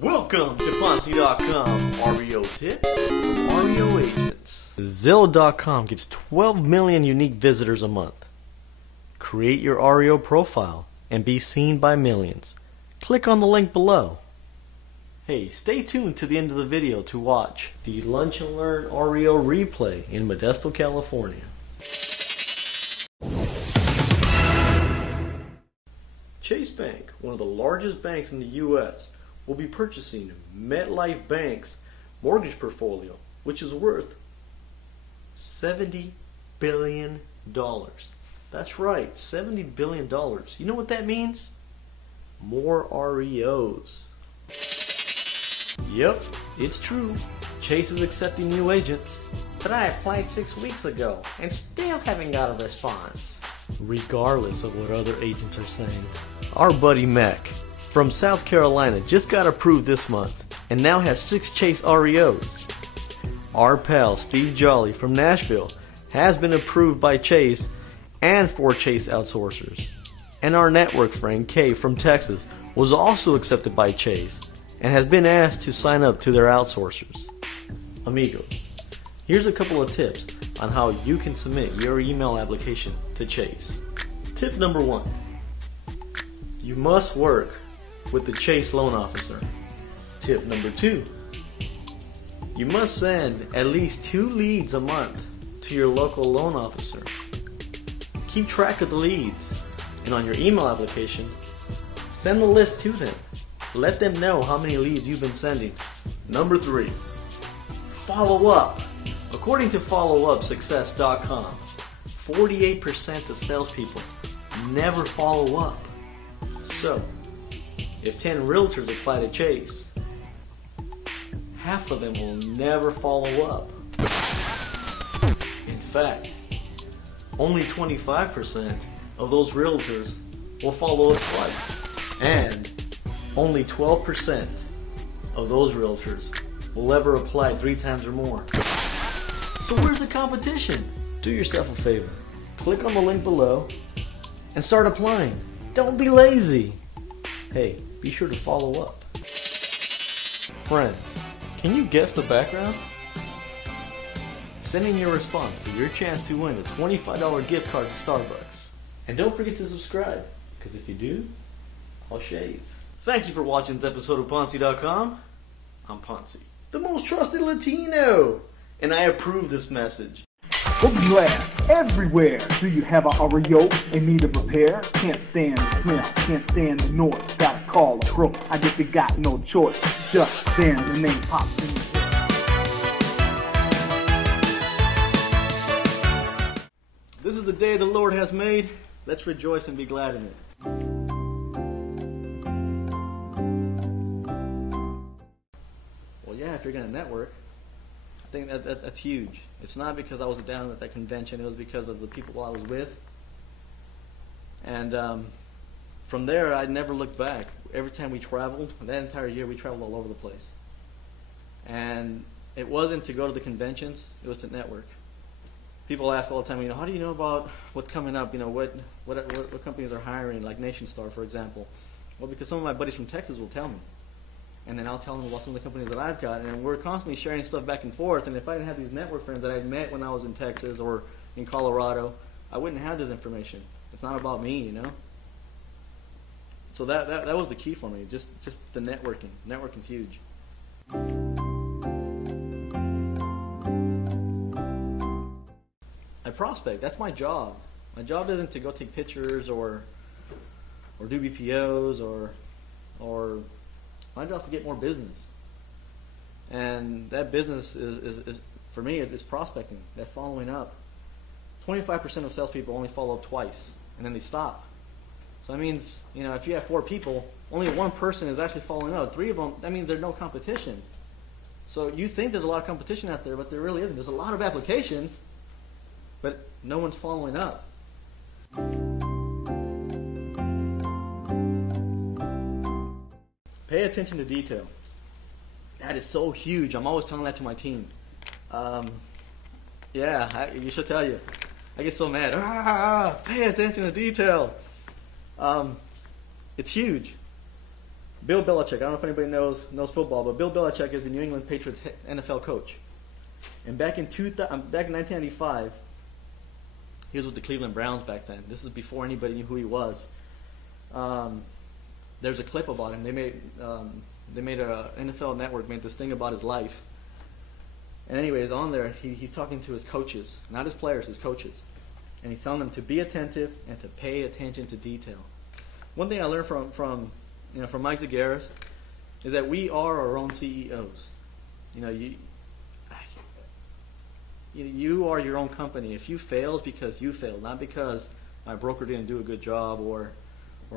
Welcome to Poncie.com REO tips from REO agents. Zillow.com gets 12 million unique visitors a month. Create your REO profile and be seen by millions. Click on the link below. Hey, stay tuned to the end of the video to watch the Lunch and Learn REO replay in Modesto, California. Chase Bank, one of the largest banks in the U.S., will be purchasing MetLife Bank's mortgage portfolio, which is worth $70 billion. That's right, $70 billion. You know what that means? More REOs. Yep, it's true. Chase is accepting new agents. But I applied 6 weeks ago and still haven't got a response. Regardless of what other agents are saying. Our buddy Mac from South Carolina just got approved this month and now has 6 Chase REOs. Our pal Steve Jolly from Nashville has been approved by Chase and 4 Chase outsourcers. And our network friend Kay from Texas was also accepted by Chase and has been asked to sign up to their outsourcers. Amigos, here's a couple of tips on how you can submit your email application to Chase. Tip number 1. You must work with the Chase loan officer. Tip number 2. You must send at least 2 leads a month to your local loan officer. Keep track of the leads, and on your email application, send the list to them. Let them know how many leads you've been sending. Number 3. Follow up. According to followupsuccess.com, 48% of salespeople never follow up. So, if 10 realtors apply to Chase, half of them will never follow up. In fact, only 25% of those realtors will follow up twice. And only 12% of those realtors will ever apply 3 times or more. So where's the competition? Do yourself a favor. Click on the link below and start applying. Don't be lazy. Hey, be sure to follow up. Friend, can you guess the background? Send in your response for your chance to win a $25 gift card to Starbucks. And don't forget to subscribe, because if you do, I'll shave. Thank you for watching this episode of Poncie.com. I'm Poncie, the most trusted Latino, and I approve this message. We'll be glad everywhere. Do you have a REO in need of repair? Can't stand the smell, can't stand the noise. Gotta call a pro. I guess you got no choice. Just then the name pops in your head. This is the day the Lord has made. Let's rejoice and be glad in it. Well, yeah, if you're going to network, I think that's huge. It's not because I was down at that convention. It was because of the people I was with. And from there, I never looked back. Every time we traveled, that entire year, we traveled all over the place. And it wasn't to go to the conventions. It was to network. People ask all the time, how do you know about what's coming up? What companies are hiring, like Nation Star, for example. Well, because some of my buddies from Texas will tell me. And then I'll tell them about some of the companies that I've got, and we're constantly sharing stuff back and forth. And if I didn't have these network friends that I met when I was in Texas or in Colorado, I wouldn't have this information. It's not about me, So that was the key for me, just the networking. Networking's huge. I prospect. That's my job. My job isn't to go take pictures or do BPOs or my job is to get more business. And that business is for me, it's prospecting, that following up. 25% of salespeople only follow up twice, and then they stop. So that means, if you have 4 people, only 1 person is actually following up. 3 of them, that means there's no competition. So you think there's a lot of competition out there, but there really isn't. There's a lot of applications, but no one's following up. Pay attention to detail. That is so huge. I'm always telling that to my team. You should tell you. I get so mad. Pay attention to detail. It's huge. Bill Belichick. I don't know if anybody knows football, but Bill Belichick is the New England Patriots NFL coach. And back in 1995, he was with the Cleveland Browns back then. This is before anybody knew who he was. There's a clip about him. They made a NFL Network made this thing about his life. And anyways, on there, he's talking to his coaches, not his players, his coaches. And he's telling them to be attentive and to pay attention to detail. One thing I learned from Mike Zagaris is that we are our own CEOs. You are your own company. If you fail, it's because you failed, not because my broker didn't do a good job or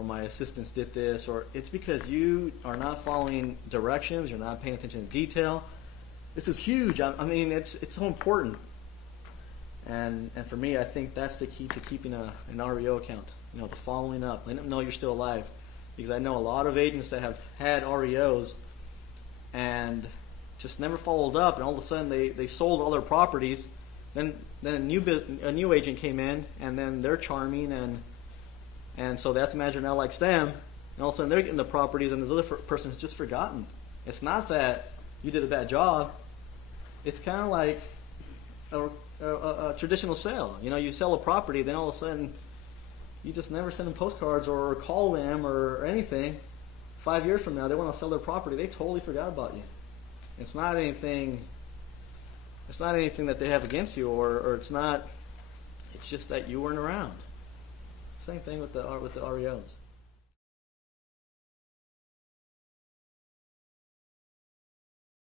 my assistants did this, or it's because you are not following directions, you're not paying attention to detail. This is huge. I mean, it's so important. And for me, I think that's the key to keeping an REO account. The following up, letting them know you're still alive. Because I know a lot of agents that have had REOs and just never followed up, and all of a sudden they sold all their properties. Then a new agent came in, and then they're charming, and so the asset manager now likes them, and all of a sudden they're getting the properties, and this other person's just forgotten. It's not that you did a bad job. It's kind of like a traditional sale. You sell a property, then all of a sudden you just never send them postcards or call them or anything. 5 years from now, they want to sell their property. They totally forgot about you. It's not anything that they have against you, or it's not. It's just that you weren't around. Same thing with the REOs.